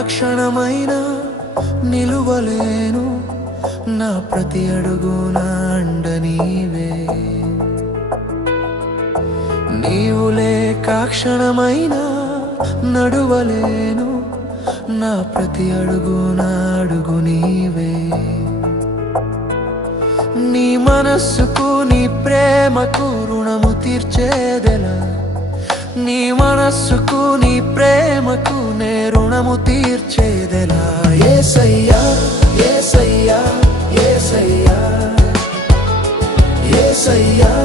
క్షణమైనా నిలువలేను. నా ప్రతి అడుగున అండ నీవే. నీవు లేక క్షణమైన నడువలేను. నా ప్రతి అడుగున అడుగు నీవే. నీ మనస్సుకు నీ ప్రేమకు రుణము తీర్చేదెలా? నీ మనస్సుకు నీ ప్రేమకు నే రుణము తీర్చేదెలా? ఏసయ్యా ఏసయ్యా ఏసయ్యా ఏసయ్యా.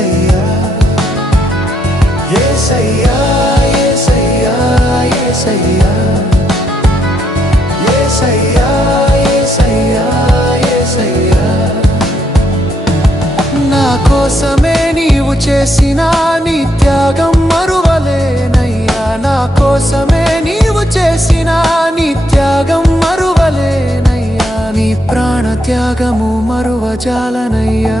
ఏసయ్యా ఏసయ్యా ఏసయ్యా ఏసయ్యా. ఏసయ్యా ఏసయ్యా ఏసయ్యా. నా కోసమే నీవు చేసిన నీ త్యాగం మరువలేనయ్యా. నా కోసమే నీవు చేసిన నీ త్యాగం మరువలేనయ్యా. నీ ప్రాణ త్యాగము మరువజాలనయ్యా.